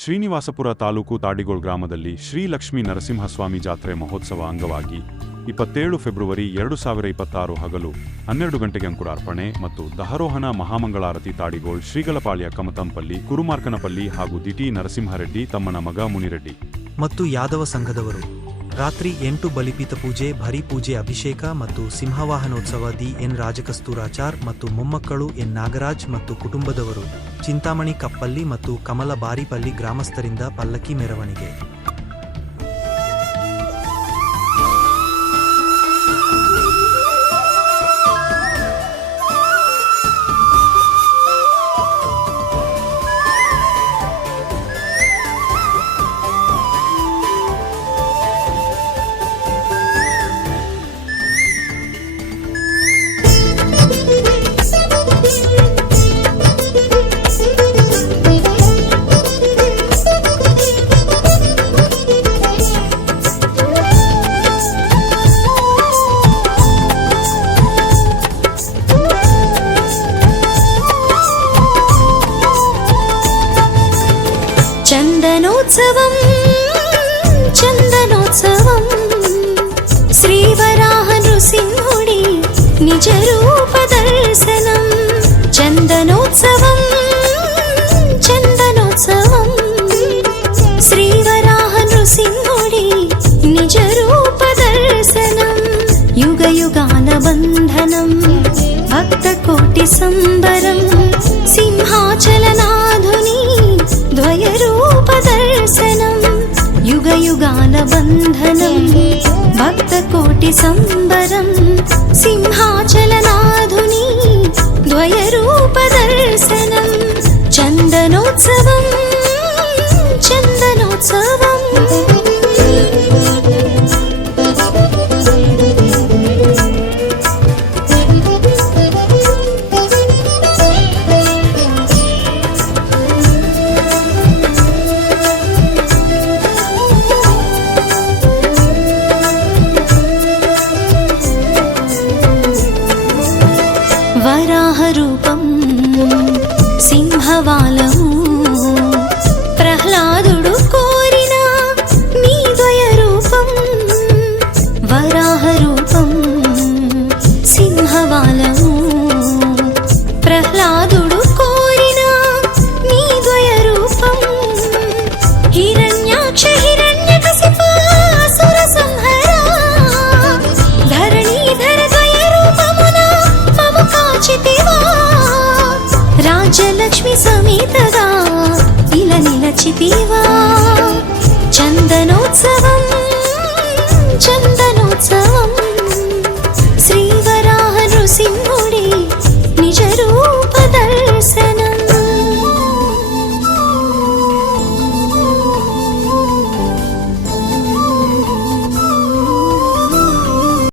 ಶ್ರೀನಿವಾಸಪುರ ತಾಲೂಕು ತಾಡಿಗೋಳ್ ಗ್ರಾಮದಲ್ಲಿ ಶ್ರೀ ಲಕ್ಷ್ಮೀ ನರಸಿಂಹಸ್ವಾಮಿ ಜಾತ್ರೆ ಮಹೋತ್ಸವ ಅಂಗವಾಗಿ 27 ಫೆಬ್ರವರಿ 2026 ಹಗಲು 12 ಗಂಟೆಗೆ ಅಂಕುರಾರ್ಪಣೆ ಮತ್ತು ದಹರೋಹಣ ಮಹಾಮಂಗಳಾರತಿ ತಾಡಿಗೋಳ್ ಶ್ರೀಗಳಪಾಳ್ಯ ಕಮತಂಪಲ್ಲಿ ಕುರುಮಾರ್ಕನಪಲ್ಲಿ ಹಾಗೂ ದಿಟಿ ನರಸಿಂಹರೆಡ್ಡಿ ತಮ್ಮನ ಮಗ ಮುನಿರೆಡ್ಡಿ ಮತ್ತು ಯಾದವ ಸಂಘದವರು ರಾತ್ರಿ 8 ಬಲಿಪೀಠ ಪೂಜೆ, ಭರಿ ಪೂಜೆ, ಅಭಿಷೇಕ ಮತ್ತು ಸಿಂಹವಾಹನೋತ್ಸವ. ದಿ ಎನ್ ರಾಜಕಸ್ತೂರಾಚಾರ್ ಮತ್ತು ಮೊಮ್ಮಕ್ಕಳು ಎನ್ ನಾಗರಾಜ್ ಮತ್ತು ಕುಟುಂಬದವರು ಚಿಂತಾಮಣಿ ಕಪ್ಪಲ್ಲಿ ಮತ್ತು ಕಮಲ ಬಾರಿಪಲ್ಲಿ ಗ್ರಾಮಸ್ಥರಿಂದ ಪಲ್ಲಕ್ಕಿ ಮೆರವಣಿಗೆ. చందనోత్సవం చందనోత్సవం శ్రీవరాహ నృసింహుడి నిజ రూప దర్శనం. చందనోత్సవం చందనోత్సవం శ్రీవరాహ నృసింహుడి నిజ రూప దర్శనం. యుగ యుగాన బంధనం భక్త కోటి సంబరం సింహాచలనాధుని ద్వయరూప దర్శనం. యుగ యుగాన బంధనం భక్త కోటి సంబరం సింహాచలనాధుని ద్వయరూప దర్శనం. చందనోత్సవం చందనోత్సవం వరాహరూపం సింహవాలము ప్రహ్లాదుడు కోరిన నీ ద్వయరూపం. వరాహరూపం సింహవాలము ప్రహ్లాదుడు కోరిన నీ ద్వయరూపం. హిరణ్యాక్ష హిరణ్యకశిప అసుర సంహర ధరణీధర ద్వయరూపమున మము కాచితివా. రాజలక్ష్మి సమేతగా ఇలా నిలచితివా.